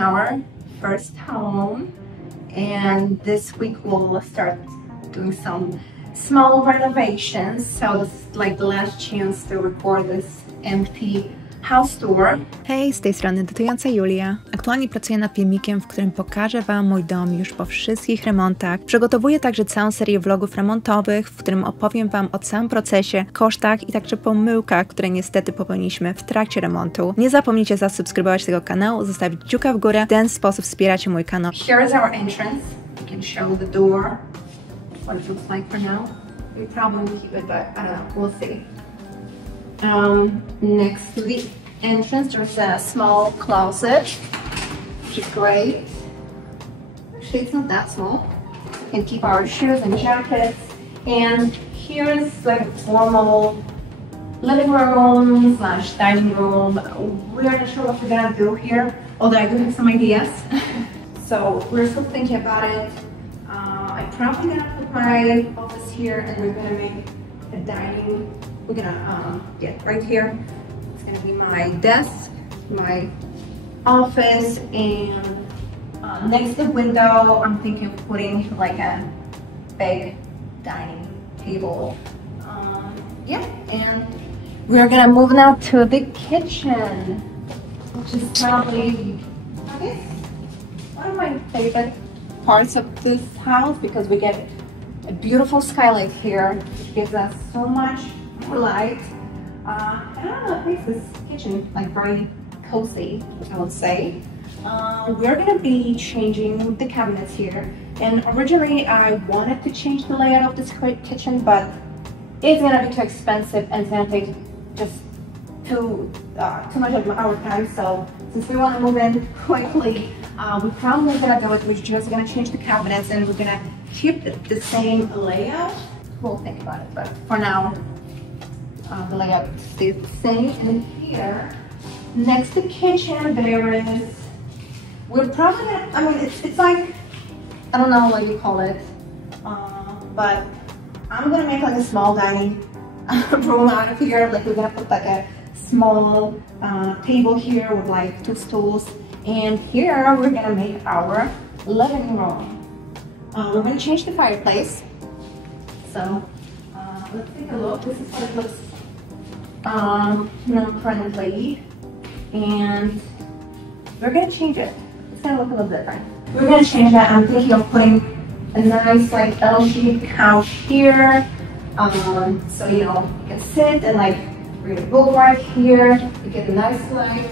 our first home, and this week we'll start doing some small renovations. So this is like the last chance to record this empty house tour. Hej, z tej strony dotująca Julia. Aktualnie pracuję nad filmikiem, w którym pokażę Wam mój dom już po wszystkich remontach. Przygotowuję także całą serię vlogów remontowych, w którym opowiem Wam o całym procesie, kosztach i także pomyłkach, które niestety popełniliśmy w trakcie remontu. Nie zapomnijcie zasubskrybować tego kanału, zostawić kciuka w górę. W ten sposób wspieracie mój kanał. Here is our entrance. You can show the door, what it looks like for now. We probably will keep it, but I don't know, we'll see. Next to the entrance, there's a small closet, which is great. Actually, it's not that small. We can keep our shoes and jackets. And here's like a formal living room / dining room. We're not sure what we're gonna do here, although I do have some ideas. So we're still thinking about it. I'm probably gonna put my office here, and we're gonna make a dining. We're gonna get right here. It's gonna be my desk, my office, and next to the window, I'm thinking of putting like a big dining table. Yeah, and we're gonna move now to the kitchen, which is probably, I guess, one of my favorite parts of this house because we get a beautiful skylight here, which gives us so much light. I don't know, it makes this kitchen like very cozy, I would say. We're gonna be changing the cabinets here, and originally I wanted to change the layout of this kitchen, but it's gonna be too expensive and it's gonna take just too much of our time. So since we want to move in quickly, we're probably gonna do it. We're just gonna change the cabinets and we're gonna keep the same layout. We'll think about it, but for now, the layout stays the same. And here, next to the kitchen, there is, we're probably gonna, I mean, it's like, I don't know what you call it, but I'm gonna make like a small dining room out of here. Like we're gonna put like a small table here with like 2 stools. And here we're gonna make our living room. We're gonna change the fireplace. So let's take a look. This is what it looks currently, and we're gonna change it. It's gonna look a little different. We're gonna change that. I'm thinking of putting a nice like L-shaped couch here, so you know you can sit and like read a book right here. You get a nice light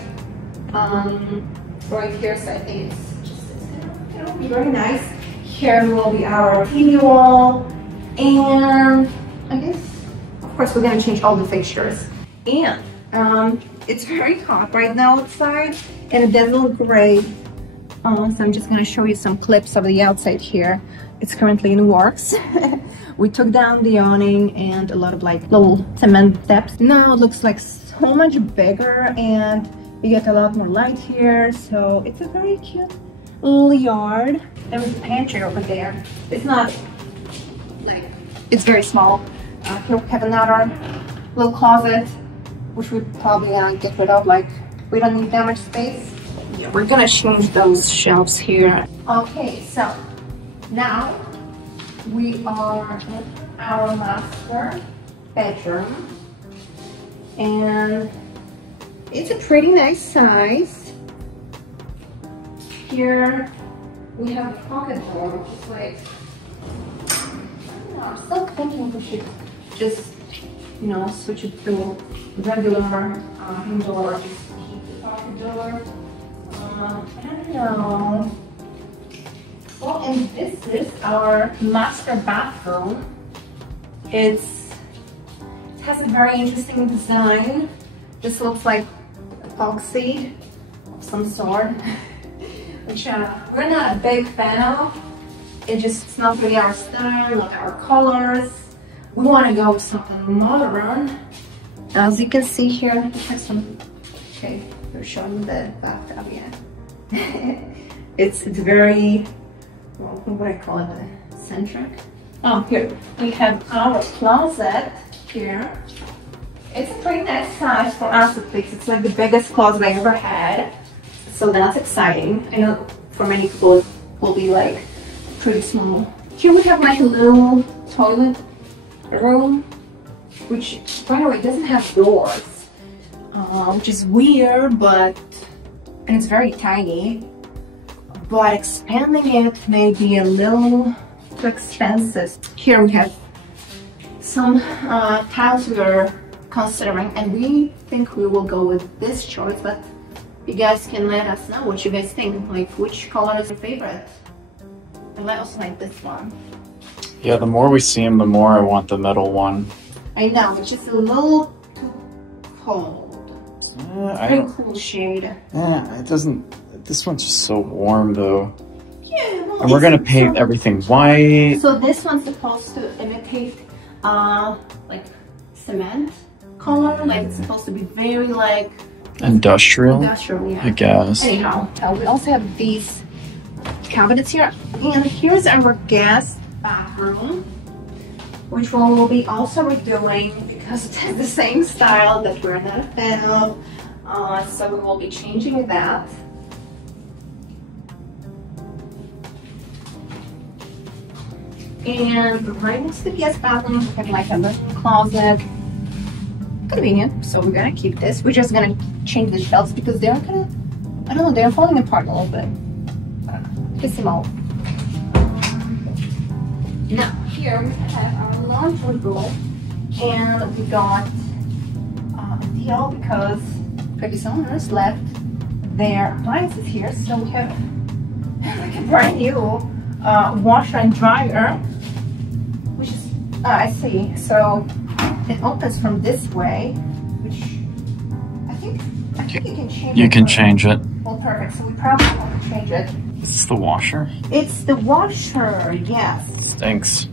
right here. So I think it's gonna be very nice. Here will be our TV wall, and I guess of course we're gonna change all the fixtures. And it's very hot right now outside, and it doesn't look great. So I'm just gonna show you some clips of the outside here. It's currently in works. We took down the awning and a lot of like little cement steps. Now it looks like so much bigger, and you get a lot more light here. So it's a very cute little yard. There was a pantry over there. It's not like, it's very small. Here we have another little closet, which we're probably gonna get rid of. Like, we don't need that much space. Yeah, we're gonna change those shelves here. Okay, so now we are in our master bedroom, and it's a pretty nice size. Here we have a pocket door, which is like, I don't know, I'm still thinking we should just, you know, switch it to regular hinge door, just keep the pocket door. I don't know. Well, and this is our master bathroom. It has a very interesting design. This looks like epoxy of some sort, which we're not a big fan of. It's not really our style, not our colors. We want to go with something modern. As you can see here, we have some, okay, they're showing the bathtub, yeah. It's very, well, what do I call it, eccentric? Oh, here, we have our closet here. It's a pretty nice size for us at least. It's like the biggest closet I ever had. So that's exciting. I know for many people it will be like pretty small. Here we have like a little toilet room, which by the way doesn't have doors, which is weird, and it's very tiny. But expanding it may be a little too expensive. Here we have some tiles we are considering, and we think we will go with this choice, but you guys can let us know what you guys think, like which color is your favorite. And I also like this one. Yeah, the more we see them, the more I want the middle one. I know, which is a little too cold. Very cool shade. Yeah, it doesn't. This one's just so warm though. Yeah, well, and we're gonna paint everything white. So this one's supposed to imitate like cement color, like it's supposed to be very like industrial, yeah. I guess. Anyhow, we also have these cabinets here, and here's our guest bathroom, which we will be also redoing because it has the same style that we're not a fan of. So we will be changing that. And right next to the guest bathroom, we have like a little closet. Convenient, so we're gonna keep this. We're just gonna change the shelves because they're kind of, I don't know, they're falling apart a little bit. Piss them off. Now, here we have our laundry room, and we got a deal because previous owners left their appliances here, so we have like a brand new washer and dryer, which is, I see, so it opens from this way, which I think you can change it. You can change it. Well, perfect, so we probably want to change it. Is this the washer? It's the washer, yes. Stinks.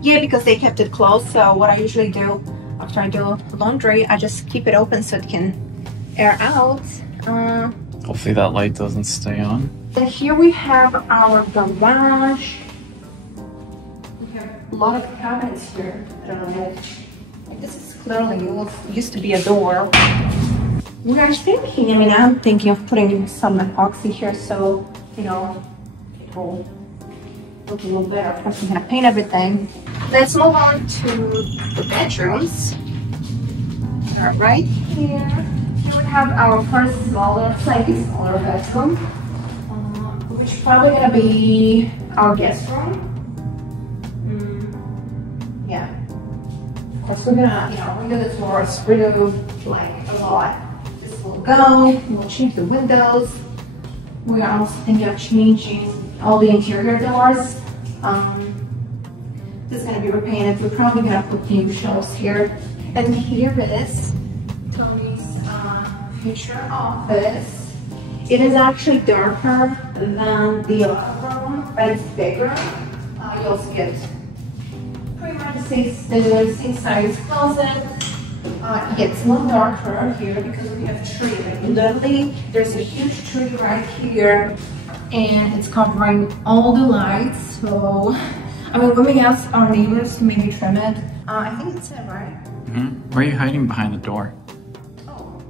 Yeah, because they kept it closed, so what I usually do after I do laundry, I just keep it open so it can air out. Hopefully that light doesn't stay on. And here we have our garage. We have a lot of cabinets here. I don't know. Like this is clearly used to be a door. We are thinking, I mean, I'm thinking of putting some epoxy here so, you know, it will look a little better. Of course, I'm gonna paint everything. Let's move on to the bedrooms. Right here we have our first slightly smaller bedroom, which is probably gonna be our guest room. Yeah. Of course, we're gonna, you know, redo the floors, redo like a lot. This will go. We'll change the windows. We are also thinking of changing all the interior doors. This is gonna be repainted. We're probably gonna put new shelves here. And here is Tony's future office. It is actually darker than the other room, but it's bigger. You also get pretty much the same size closet. It gets a little darker here because we have tree. Like literally, there's a huge tree right here, and it's covering all the lights. So, I mean, when we ask our neighbors to maybe trim it, I think it's it, right? Why are you hiding behind the door? Oh.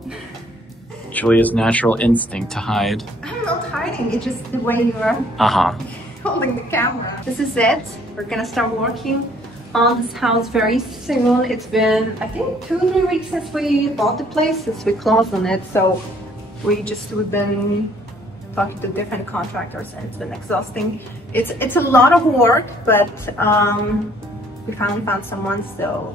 Julia's natural instinct to hide. I'm not hiding, it's just the way you are holding the camera. This is it. We're gonna start working on this house very soon. It's been, I think, 2-3 weeks since we bought the place, since we closed on it. So we've been talking to different contractors, and it's been exhausting. It's a lot of work, but we finally found someone, so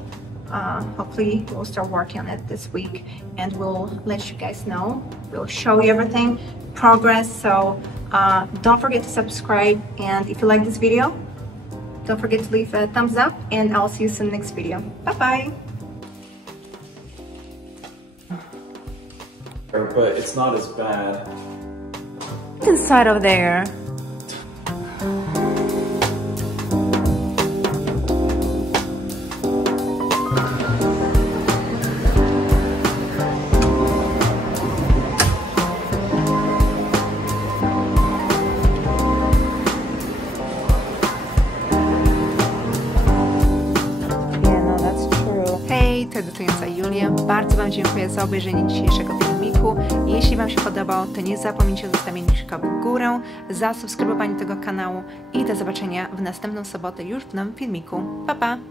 hopefully we'll start working on it this week, and we'll let you guys know. We'll show you everything, progress. So don't forget to subscribe, and if you like this video, don't forget to leave a thumbs up, and I'll see you soon in the next video. Bye bye. But it's not as bad. What's inside of there? gotująca Julia. Bardzo Wam dziękuję za obejrzenie dzisiejszego filmiku. Jeśli Wam się podobał, to nie zapomnijcie o zostawieniu kciuka w górę, zasubskrybowaniu tego kanału i do zobaczenia w następną sobotę już w nowym filmiku. Pa, pa!